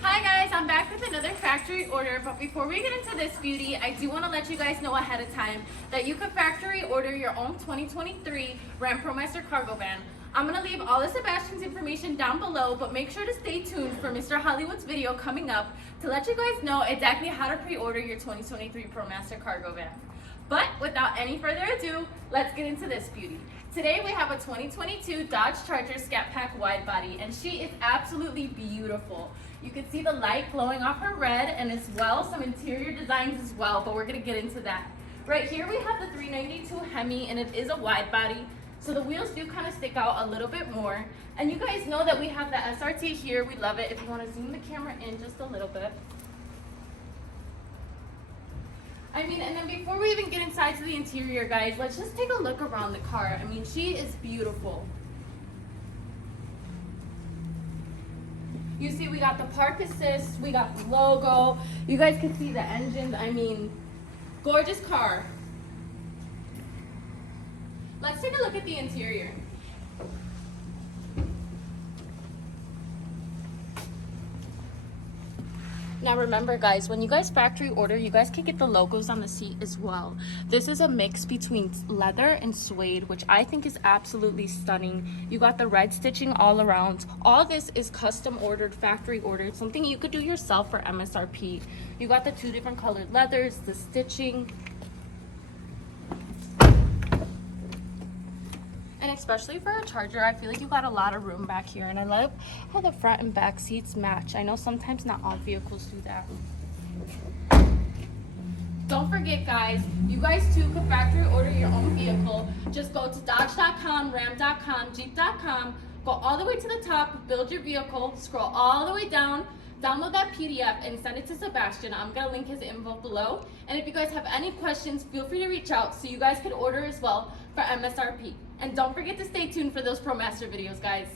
Hi guys, I'm back with another factory order, but before we get into this beauty, I do want to let you guys know ahead of time that you could factory order your own 2023 M.S.R.P ONLY cargo van. I'm going to leave all of Sebastian's information down below, but make sure to stay tuned for Mr. Hollywood's video coming up to let you guys know exactly how to pre-order your 2023 ProMaster cargo van. But without any further ado, let's get into this beauty. Today we have a 2022 Dodge Charger SCAT Pack wide body, and she is absolutely beautiful. You can see the light glowing off her red, and as well some interior designs as well, but we're going to get into that. Right here we have the 392 Hemi, and it is a wide body, so the wheels do kind of stick out a little bit more. And you guys know that we have the SRT here. We love it. If you want to zoom the camera in just a little bit. I mean, and then before we even get inside to the interior, guys, let's just take a look around the car. I mean, she is beautiful. You see, we got the park assist, we got the logo. You guys can see the engines. I mean, gorgeous car. Let's take a look at the interior. Now remember guys, when you guys factory order, you guys can get the logos on the seat as well. This is a mix between leather and suede, which I think is absolutely stunning. You got the red stitching all around. All this is custom ordered, factory ordered, something you could do yourself for MSRP. You got the two different colored leathers, the stitching. And especially for a Charger, I feel like you got a lot of room back here, and I love how the front and back seats match. I know sometimes not all vehicles do that. Don't forget guys, you guys too could factory order your own vehicle. Just go to Dodge.com, Ram.com, Jeep.com, go all the way to the top, build your vehicle, scroll all the way down, download that PDF and send it to Sebastian. I'm gonna link his info below. And if you guys have any questions, feel free to reach out so you guys can order as well for MSRP. And don't forget to stay tuned for those ProMaster videos, guys.